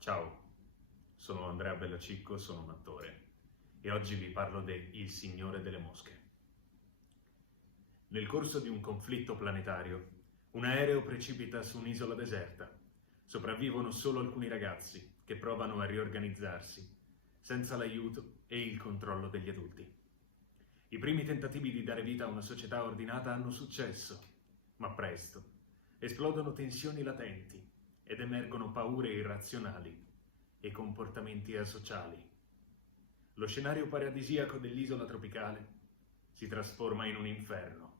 Ciao, sono Andrea Bellacicco, sono un attore e oggi vi parlo de Il Signore delle Mosche. Nel corso di un conflitto planetario, un aereo precipita su un'isola deserta. Sopravvivono solo alcuni ragazzi che provano a riorganizzarsi, senza l'aiuto e il controllo degli adulti. I primi tentativi di dare vita a una società ordinata hanno successo, ma presto esplodono tensioni latenti ed emergono paure irrazionali e comportamenti asociali. Lo scenario paradisiaco dell'isola tropicale si trasforma in un inferno.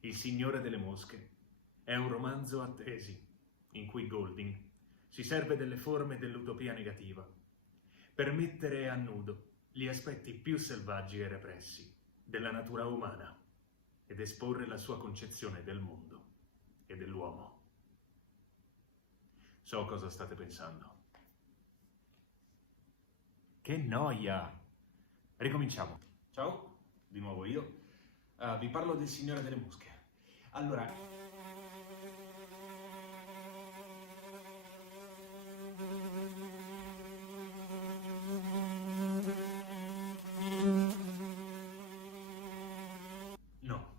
Il Signore delle Mosche è un romanzo a tesi in cui Golding si serve delle forme dell'utopia negativa per mettere a nudo gli aspetti più selvaggi e repressi della natura umana ed esporre la sua concezione del mondo e dell'uomo. So cosa state pensando. Che noia! Ricominciamo. Ciao, di nuovo io. Vi parlo del Signore delle Mosche. Allora, no.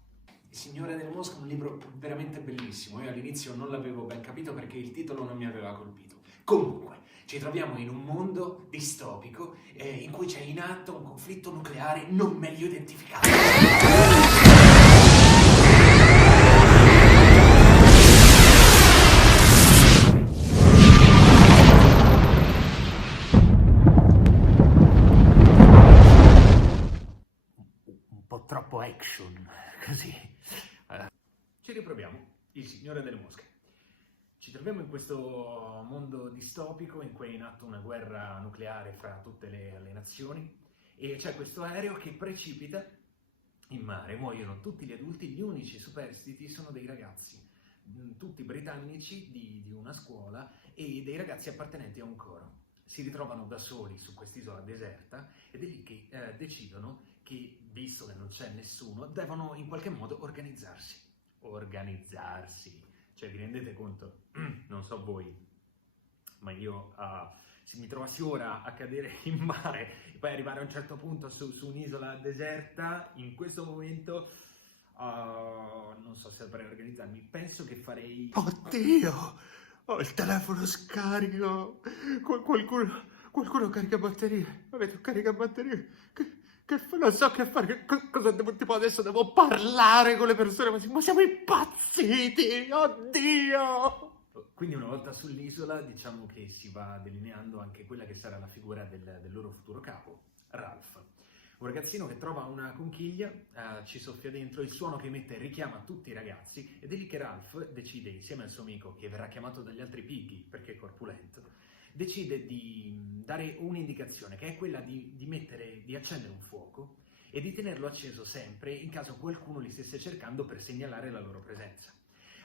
Il Signore delle Mosche è un libro veramente bellissimo. Io all'inizio non l'avevo ben capito perché il titolo non mi aveva colpito. Comunque, ci troviamo in un mondo distopico in cui c'è in atto un conflitto nucleare non meglio identificato. Un po' troppo action, così. Ci riproviamo. Il Signore delle Mosche. Ci troviamo in questo mondo distopico in cui è in atto una guerra nucleare fra tutte le nazioni e c'è questo aereo che precipita in mare, muoiono tutti gli adulti, gli unici superstiti sono dei ragazzi, tutti britannici di una scuola e dei ragazzi appartenenti a un coro. Si ritrovano da soli su quest'isola deserta ed è lì che decidono che, visto che non c'è nessuno, devono in qualche modo organizzarsi. Cioè, vi rendete conto? Non so voi, ma io se mi trovassi ora a cadere in mare e poi arrivare a un certo punto su un'isola deserta, in questo momento non so se saprei organizzarmi. Penso che farei... Oddio, ho il telefono scarico. Qualcuno carica batterie. Avete un caricabatterie? Non so che fare. Cosa devo, tipo adesso devo parlare con le persone. Ma siamo impazziti! Oddio! Quindi una volta sull'isola diciamo che si va delineando anche quella che sarà la figura del loro futuro capo, Ralph. Un ragazzino che trova una conchiglia, ci soffia dentro, il suono che emette richiama tutti i ragazzi ed è lì che Ralph decide, insieme al suo amico, che verrà chiamato dagli altri piggy perché è corpulento, decide di dare un'indicazione che è quella di accendere un fuoco e di tenerlo acceso sempre in caso qualcuno li stesse cercando per segnalare la loro presenza.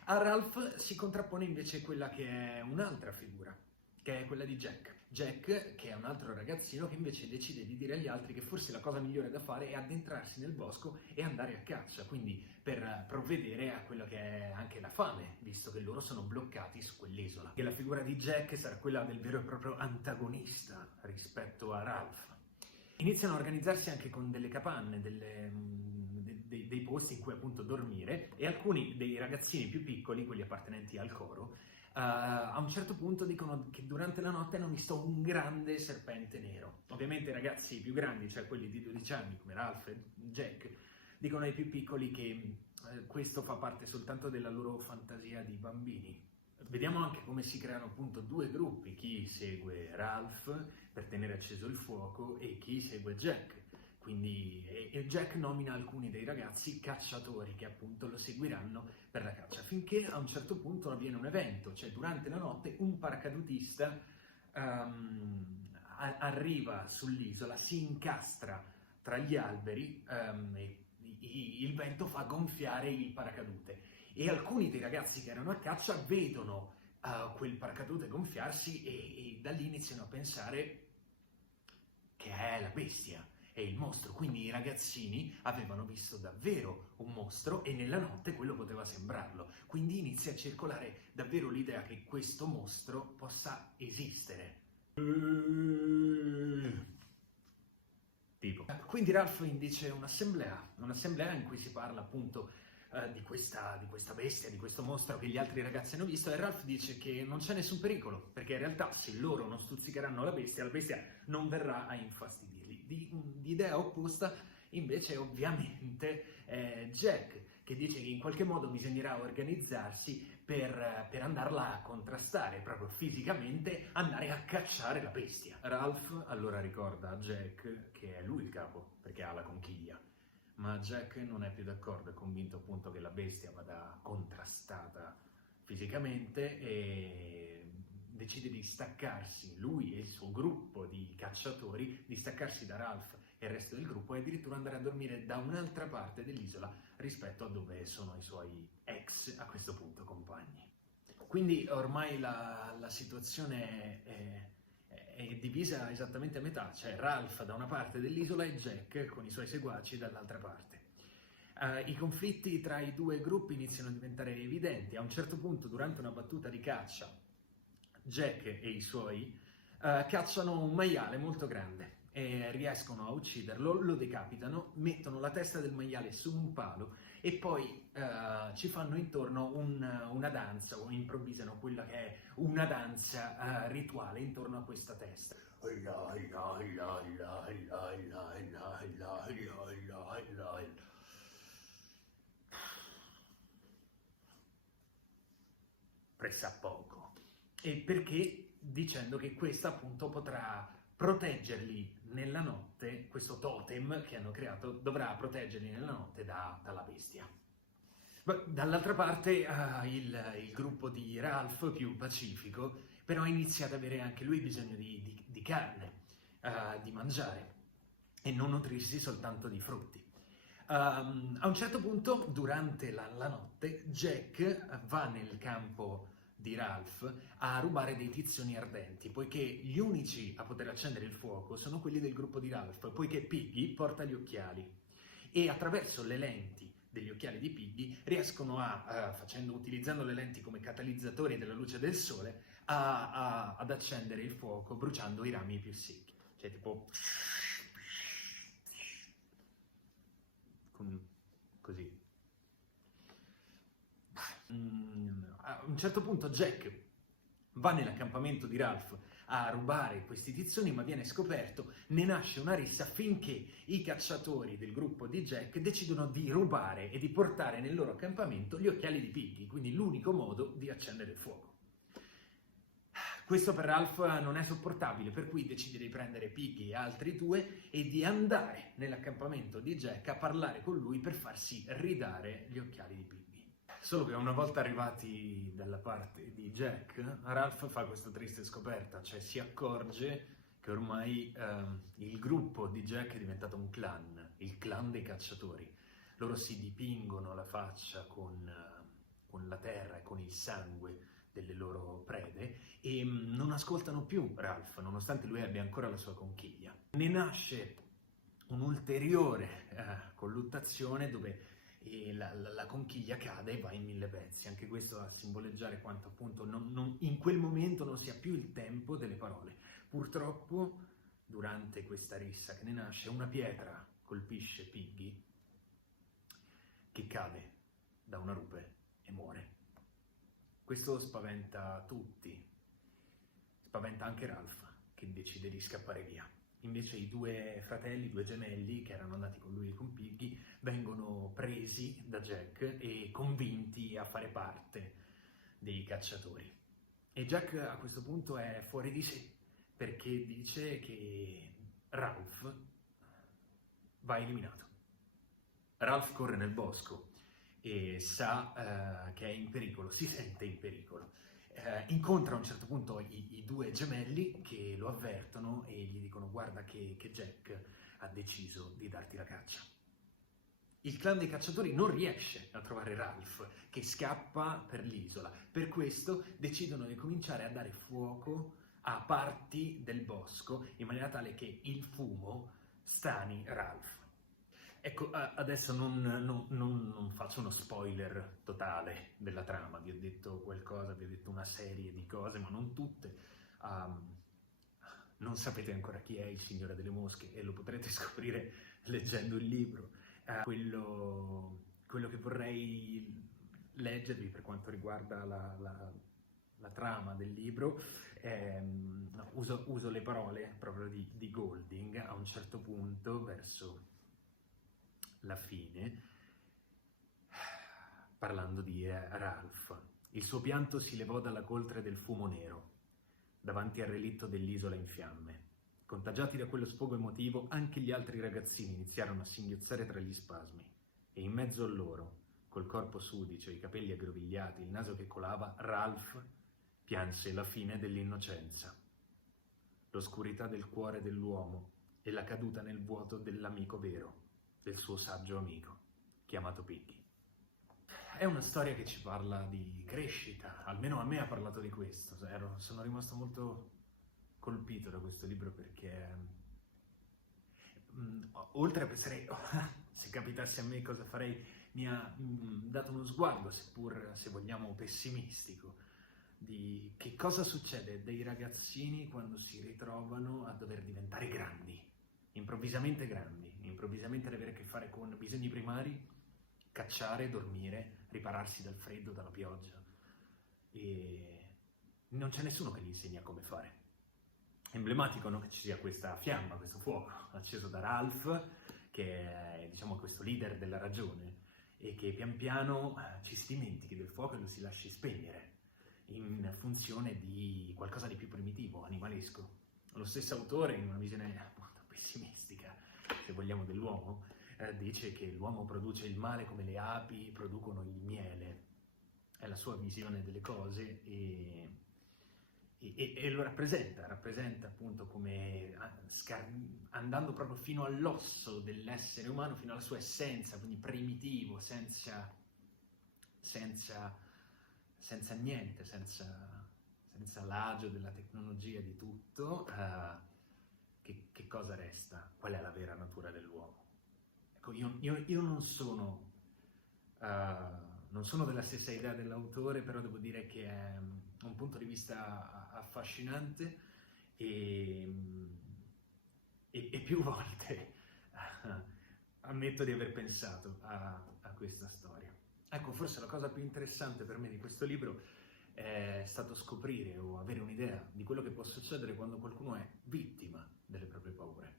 A Ralph si contrappone invece quella che è un'altra figura, che è quella di Jack. Jack, che è un altro ragazzino che invece decide di dire agli altri che forse la cosa migliore da fare è addentrarsi nel bosco e andare a caccia, quindi per provvedere a quello che è anche la fame, visto che loro sono bloccati su quell'isola. E la figura di Jack sarà quella del vero e proprio antagonista rispetto a Ralph. Iniziano a organizzarsi anche con delle capanne, dei posti in cui appunto dormire, e alcuni dei ragazzini più piccoli, quelli appartenenti al coro, a un certo punto dicono che durante la notte hanno visto un grande serpente nero. Ovviamente i ragazzi più grandi, cioè quelli di 12 anni come Ralph e Jack, dicono ai più piccoli che questo fa parte soltanto della loro fantasia di bambini. Vediamo anche come si creano appunto due gruppi, chi segue Ralph per tenere acceso il fuoco e chi segue Jack. Quindi Jack nomina alcuni dei ragazzi cacciatori che appunto lo seguiranno per la caccia, finché a un certo punto avviene un evento, cioè durante la notte un paracadutista arriva sull'isola, si incastra tra gli alberi e il vento fa gonfiare il paracadute e alcuni dei ragazzi che erano a caccia vedono quel paracadute gonfiarsi e da lì iniziano a pensare che è la bestia. è il mostro. Quindi i ragazzini avevano visto davvero un mostro e nella notte quello poteva sembrarlo. Quindi inizia a circolare davvero l'idea che questo mostro possa esistere. Tipo. Quindi Ralph indice un'assemblea in cui si parla appunto di questa bestia, di questo mostro che gli altri ragazzi hanno visto, e Ralph dice che non c'è nessun pericolo, perché in realtà se loro non stuzzicheranno la bestia non verrà a infastidirli. Di idea opposta invece ovviamente Jack, che dice che in qualche modo bisognerà organizzarsi per andarla a contrastare, proprio fisicamente andare a cacciare la bestia. Ralph allora ricorda a Jack che è lui il capo, perché ha la conchiglia. Ma Jack non è più d'accordo, è convinto appunto che la bestia vada contrastata fisicamente e decide di staccarsi, lui e il suo gruppo di cacciatori, di staccarsi da Ralph e il resto del gruppo e addirittura andare a dormire da un'altra parte dell'isola rispetto a dove sono i suoi ex, a questo punto, compagni. Quindi ormai la situazione è divisa esattamente a metà, c'è Ralph da una parte dell'isola e Jack con i suoi seguaci dall'altra parte. I conflitti tra i due gruppi iniziano a diventare evidenti. A un certo punto, durante una battuta di caccia, Jack e i suoi cacciano un maiale molto grande e riescono a ucciderlo, lo decapitano, mettono la testa del maiale su un palo e poi ci fanno intorno una danza, o improvvisano quella che è una danza rituale intorno a questa testa. Pressappoco. E perché? Dicendo che questa appunto potrà proteggerli nella notte, questo totem che hanno creato dovrà proteggerli nella notte dalla bestia. Dall'altra parte il gruppo di Ralph, più pacifico, però inizia ad avere anche lui bisogno di carne, di mangiare, e non nutrirsi soltanto di frutti. A un certo punto, durante la notte, Jack va nel campo di Ralph a rubare dei tizioni ardenti, poiché gli unici a poter accendere il fuoco sono quelli del gruppo di Ralph, poiché Piggy porta gli occhiali e attraverso le lenti degli occhiali di Piggy riescono utilizzando le lenti come catalizzatori della luce del sole, ad accendere il fuoco bruciando i rami più secchi. Cioè tipo così. A un certo punto Jack va nell'accampamento di Ralph a rubare questi tizzoni, ma viene scoperto, ne nasce una rissa finché i cacciatori del gruppo di Jack decidono di rubare e di portare nel loro accampamento gli occhiali di Piggy, quindi l'unico modo di accendere il fuoco. Questo per Ralph non è sopportabile, per cui decide di prendere Piggy e altri due e di andare nell'accampamento di Jack a parlare con lui per farsi ridare gli occhiali di Piggy. Solo che una volta arrivati dalla parte di Jack, Ralph fa questa triste scoperta, cioè si accorge che ormai il gruppo di Jack è diventato un clan, il clan dei cacciatori. Loro si dipingono la faccia con la terra e con il sangue delle loro prede e non ascoltano più Ralph, nonostante lui abbia ancora la sua conchiglia. Ne nasce un'ulteriore colluttazione dove la conchiglia cade e va in 1000 pezzi. Anche questo a simboleggiare quanto appunto in quel momento non sia più il tempo delle parole. Purtroppo durante questa rissa che ne nasce una pietra colpisce Piggy, che cade da una rupe e muore. Questo spaventa tutti, spaventa anche Ralph, che decide di scappare via. Invece i due fratelli, i due gemelli che erano andati con lui e con Piggy, vengono presi da Jack e convinti a fare parte dei cacciatori. E Jack a questo punto è fuori di sé, perché dice che Ralph va eliminato. Ralph corre nel bosco e sa che è in pericolo, si sente in pericolo. Incontra a un certo punto i due gemelli che lo avvertono e gli dicono: guarda che Jack ha deciso di darti la caccia. Il clan dei cacciatori non riesce a trovare Ralph, che scappa per l'isola. Per questo decidono di cominciare a dare fuoco a parti del bosco in maniera tale che il fumo Stani Ralph. Ecco, adesso non faccio uno spoiler totale della trama, vi ho detto qualcosa, vi ho detto una serie di cose, ma non tutte. Non sapete ancora chi è il Signore delle Mosche e lo potrete scoprire leggendo il libro. Quello che vorrei leggervi per quanto riguarda la trama del libro, uso le parole proprio di Golding a un certo punto, verso la fine, parlando di Ralph. Il suo pianto si levò dalla coltre del fumo nero, davanti al relitto dell'isola in fiamme. Contagiati da quello sfogo emotivo, anche gli altri ragazzini iniziarono a singhiozzare tra gli spasmi, e in mezzo a loro, col corpo sudicio, i capelli aggrovigliati, il naso che colava, Ralph pianse la fine dell'innocenza, l'oscurità del cuore dell'uomo e la caduta nel vuoto dell'amico vero, del suo saggio amico, chiamato Piggy. È una storia che ci parla di crescita, almeno a me ha parlato di questo. Sono rimasto molto colpito da questo libro perché, oltre a pensare, se capitasse a me cosa farei, mi ha dato uno sguardo, seppur, se vogliamo, pessimistico, di che cosa succede dei ragazzini quando si ritrovano a dover diventare grandi, improvvisamente ad avere a che fare con bisogni primari, cacciare, dormire, ripararsi dal freddo, dalla pioggia, e non c'è nessuno che gli insegna come fare. È emblematico, no, che ci sia questa fiamma, questo fuoco acceso da Ralph, che è, diciamo, questo leader della ragione, e che pian piano ci si dimentichi del fuoco e lo si lasci spegnere in funzione di qualcosa di più primitivo, animalesco. Lo stesso autore, in una visione molto pessimistica, se vogliamo, dell'uomo, dice che l'uomo produce il male come le api producono il miele. È la sua visione delle cose e lo rappresenta appunto come andando proprio fino all'osso dell'essere umano, fino alla sua essenza, quindi primitivo, senza niente, senza l'agio della tecnologia, di tutto. Che cosa resta? Qual è la vera natura dell'uomo? Ecco, io non sono della stessa idea dell'autore, però devo dire che è un punto di vista affascinante e più volte ammetto di aver pensato a questa storia. Ecco, forse la cosa più interessante per me di questo libro è stato scoprire o avere un'idea di quello che può succedere quando qualcuno è vittima delle proprie paure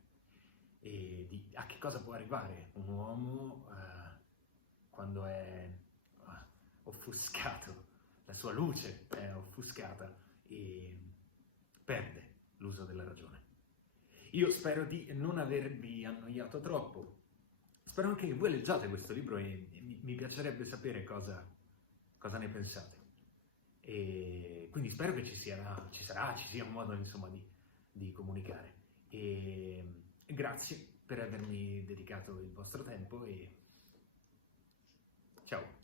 e a che cosa può arrivare un uomo quando è offuscato, la sua luce è offuscata e perde l'uso della ragione. Io spero di non avervi annoiato troppo, spero anche che voi leggiate questo libro e mi piacerebbe sapere cosa ne pensate. E quindi spero che ci sia un modo, insomma, di comunicare. E grazie per avermi dedicato il vostro tempo e ciao.